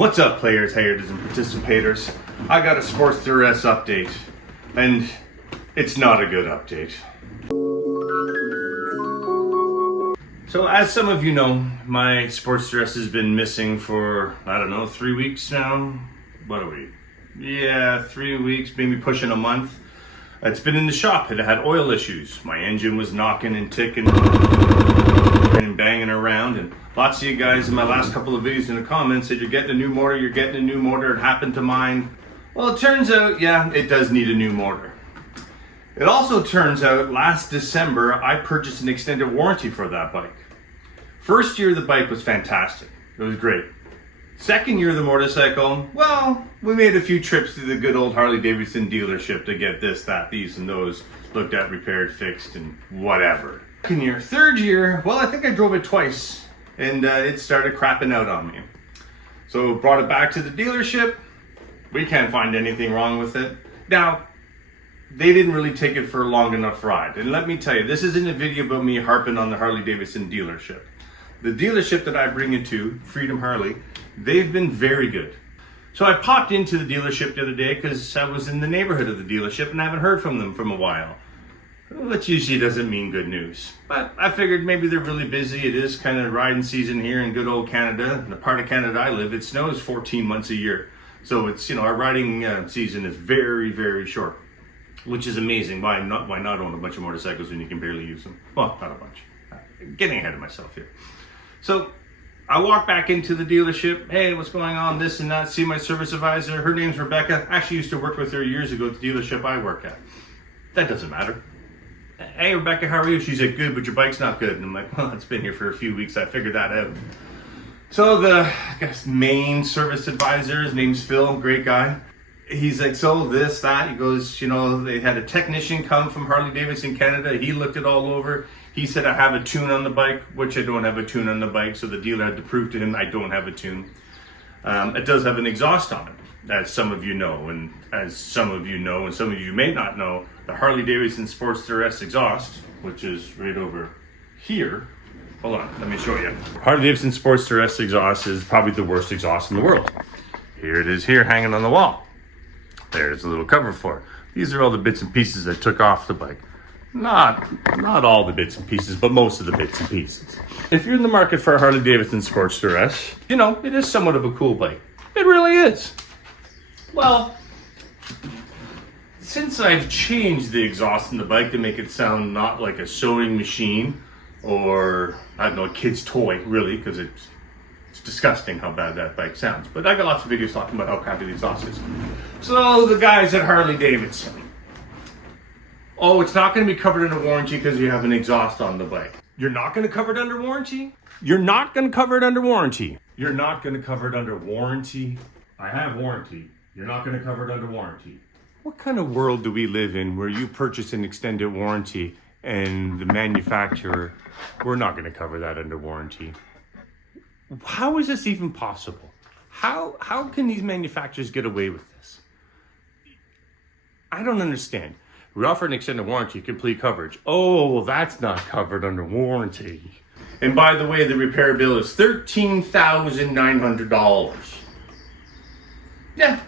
What's up, players, haters, and participators? I got a Sportster S update, and it's not a good update. So, as some of you know, my Sportster S has been missing for, 3 weeks now. What are we? Yeah, 3 weeks, maybe pushing a month. It's been in the shop. It had oil issues. My engine was knocking and ticking and banging around, and lots of you guys in my last couple of videos in the comments said you're getting a new motor, It happened to mine. Well, it turns out, yeah, it does need a new motor. It also turns out last December I purchased an extended warranty for that bike. First year the bike was fantastic. It was great. Second year of the motorcycle, well, we made a few trips to the good old Harley Davidson dealership to get this, that, these, and those looked at, repaired, fixed, and whatever. Second year. Third year, well, I think I drove it twice, and it started crapping out on me. So brought it back to the dealership. We can't find anything wrong with it. Now, they didn't really take it for a long enough ride. And let me tell you, this isn't a video about me harping on the Harley Davidson dealership. The dealership that I bring it to, Freedom Harley, they've been very good. So I popped into the dealership the other day because I was in the neighborhood of the dealership and I haven't heard from them from a while. Which usually doesn't mean good news. But I figured maybe they're really busy. It is kind of riding season here in good old Canada. In the part of Canada I live, it snows 14 months a year. So it's, our riding season is very, very short. Which is amazing. Why not own a bunch of motorcycles when you can barely use them? Well, not a bunch. Getting ahead of myself here. So I walk back into the dealership. Hey, what's going on? This and that. See my service advisor. Her name's Rebecca. Actually used to work with her years ago at the dealership I work at. That doesn't matter. Hey, Rebecca, how are you? She's like, good, but your bike's not good. And I'm like, well, it's been here for a few weeks. I figured that out. So the, main service advisor, his name's Phil, great guy. He's like, so this, that. He goes, they had a technician come from Harley Davidson Canada. He looked it all over. He said, I have a tune on the bike, which I don't have a tune on the bike. So the dealer had to prove to him I don't have a tune. It does have an exhaust on it, as some of you know. And as some of you know, and some of you may not know, the Harley Davidson Sportster S exhaust, which is right over here. Hold on, let me show you. Harley Davidson Sportster S exhaust is probably the worst exhaust in the world. Here it is here, hanging on the wall. There's a little cover for it. These are all the bits and pieces I took off the bike. Not all the bits and pieces, but most of the bits and pieces. If you're in the market for a Harley Davidson Sportster S, it is somewhat of a cool bike. It really is. Well, since I've changed the exhaust in the bike to make it sound not like a sewing machine or, a kid's toy, really, because it's disgusting how bad that bike sounds. But I got lots of videos talking about how crappy the exhaust is. So the guys at Harley Davidson, it's not going to be covered under warranty because you have an exhaust on the bike. You're not going to cover it under warranty? You're not going to cover it under warranty. You're not going to cover it under warranty. I have warranty. You're not going to cover it under warranty. What kind of world do we live in where you purchase an extended warranty and the manufacturer, we're not going to cover that under warranty? How is this even possible? How can these manufacturers get away with this? I don't understand. We offer an extended warranty, complete coverage. Oh, that's not covered under warranty. And by the way, the repair bill is $13,900. Yeah,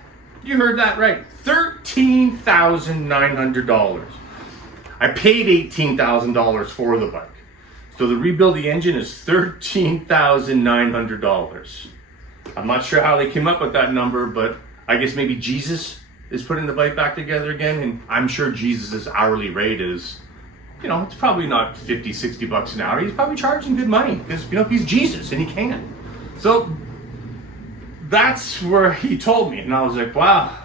you heard that right. $13,900. I paid $18,000 for the bike. So the rebuild the engine is $13,900. I'm not sure how they came up with that number, but I guess maybe Jesus is putting the bike back together again. And I'm sure Jesus's hourly rate is, it's probably not 50, 60 bucks an hour. He's probably charging good money because, he's Jesus and he can. So that's where he told me. And I was like, wow,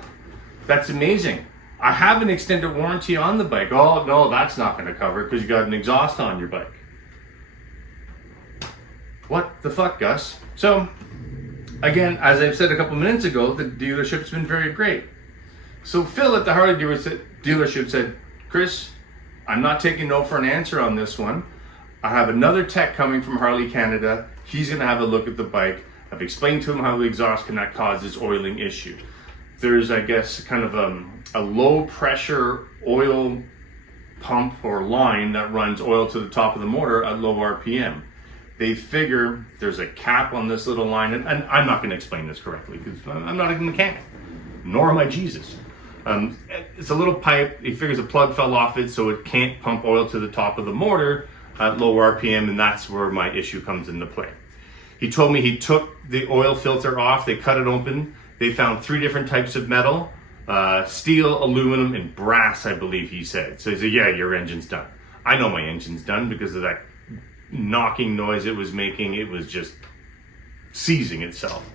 that's amazing. I have an extended warranty on the bike. Oh, no, that's not going to cover it because you got an exhaust on your bike. What the fuck, Gus? So, again, as I've said a couple minutes ago, the dealership's been very great. So Phil at the Harley dealership said, Chris, I'm not taking no for an answer on this one. I have another tech coming from Harley Canada. He's going to have a look at the bike. I've explained to him how the exhaust cannot cause this oiling issue. There's, I guess, kind of a low pressure oil pump or line that runs oil to the top of the motor at low RPM. they figure there's a cap on this little line, and I'm not going to explain this correctly because I'm not a mechanic, nor am I Jesus. It's a little pipe. He figures a plug fell off it, so it can't pump oil to the top of the motor at low RPM, and that's where my issue comes into play. He told me he took the oil filter off, they cut it open, they found 3 different types of metal, steel, aluminum, and brass, I believe he said. So he said, yeah, your engine's done. I know my engine's done because of that knocking noise it was making. It was just seizing itself.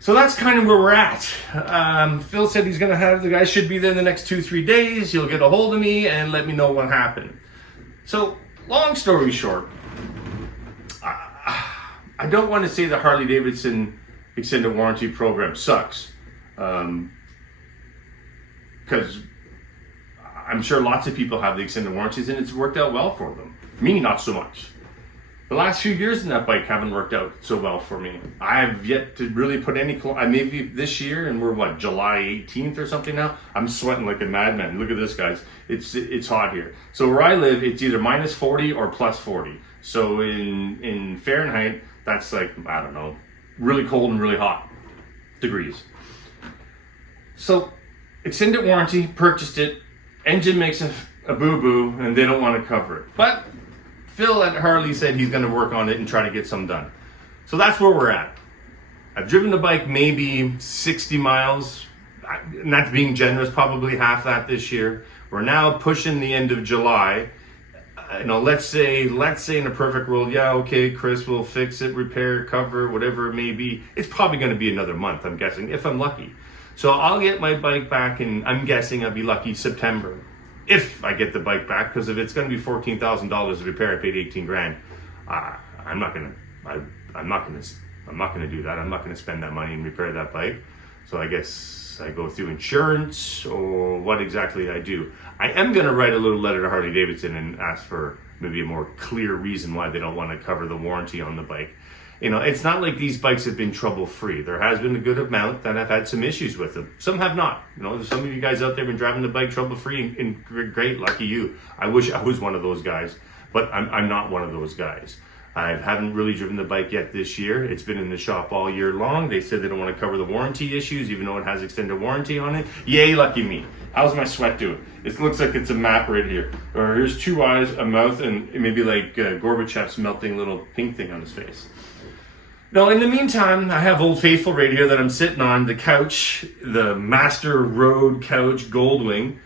So that's kind of where we're at. Phil said he's gonna have, the guy should be there in the next 2-3 days. He'll get a hold of me and let me know what happened. So long story short, I don't want to say the Harley Davidson extended warranty program sucks, because I'm sure lots of people have the extended warranties and it's worked out well for them. Me, not so much. The last few years in that bike haven't worked out so well for me. I have yet to really put any, maybe this year, and we're what, July 18th or something now? I'm sweating like a madman. Look at this, guys. It's hot here. So where I live, it's either minus 40 or plus 40. So in Fahrenheit, that's like, I don't know, really cold and really hot degrees. So extended warranty, purchased it, engine makes a boo-boo, and they don't want to cover it. But Phil at Harley said he's going to work on it and try to get some done. So that's where we're at. I've driven the bike maybe 60 miles, and that's being generous, probably half that this year. We're now pushing the end of July. Let's say in a perfect world, yeah, okay, Chris will fix it, repair, cover, whatever it may be. It's probably going to be another month, I'm guessing, if I'm lucky. So I'll get my bike back, and I'm guessing I'll be lucky September. If I get the bike back, because if it's going to be $14,000 to repair, I paid 18 grand. I'm not gonna do that. I'm not gonna spend that money and repair that bike. So I guess I go through insurance, or what exactly I do. I am gonna write a little letter to Harley Davidson and ask for maybe a more clear reason why they don't want to cover the warranty on the bike. It's not like these bikes have been trouble-free. There has been a good amount that have had some issues with them. Some have not. There's some of you guys out there have been driving the bike trouble-free, and great, lucky you. I wish I was one of those guys, but I'm not one of those guys. I haven't really driven the bike yet this year. It's been in the shop all year long. They said they don't want to cover the warranty issues, even though it has extended warranty on it. Yay, lucky me. How's my sweat doing? It looks like it's a map right here. Or here's 2 eyes, a mouth, and maybe like Gorbachev's melting little pink thing on his face. Now, in the meantime, I have Old Faithful right here that I'm sitting on, the couch, the Master Road couch, Goldwing.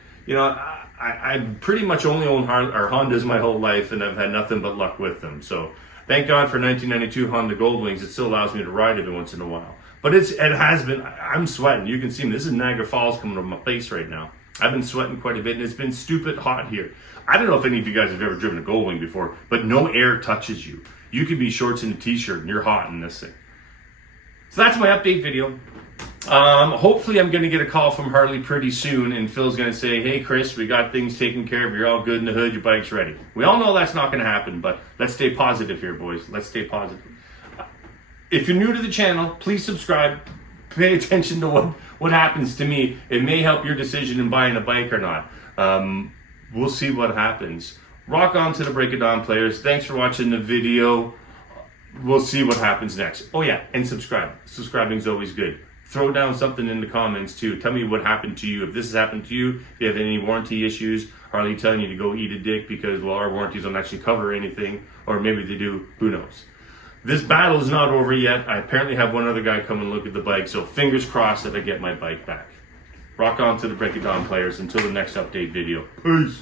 I pretty much only own Hondas my whole life, and I've had nothing but luck with them. So thank God for 1992 Honda Goldwings. It still allows me to ride every once in a while. But it has been, I'm sweating. You can see me. This is Niagara Falls coming over my face right now. I've been sweating quite a bit, and it's been stupid hot here. I don't know if any of you guys have ever driven a Goldwing before, but no air touches you. You could be shorts and a t-shirt and you're hot in this thing. So that's my update video. Hopefully I'm going to get a call from Harley pretty soon, and Phil's going to say, hey Chris, we got things taken care of. You're all good in the hood. Your bike's ready. We all know that's not going to happen, but let's stay positive here, boys. Let's stay positive. If you're new to the channel, please subscribe. Pay attention to what happens to me. It may help your decision in buying a bike or not. We'll see what happens. Rock on to the Break It Down players. Thanks for watching the video. We'll see what happens next. Oh yeah, and subscribe. Subscribing's always good. Throw down something in the comments too. Tell me what happened to you. If this has happened to you, if you have any warranty issues, Harley telling you to go eat a dick because, well, our warranties don't actually cover anything, or maybe they do, who knows. This battle is not over yet. I apparently have one other guy come and look at the bike, so fingers crossed that I get my bike back. Rock on to the Break It Down players. Until the next update video. Peace.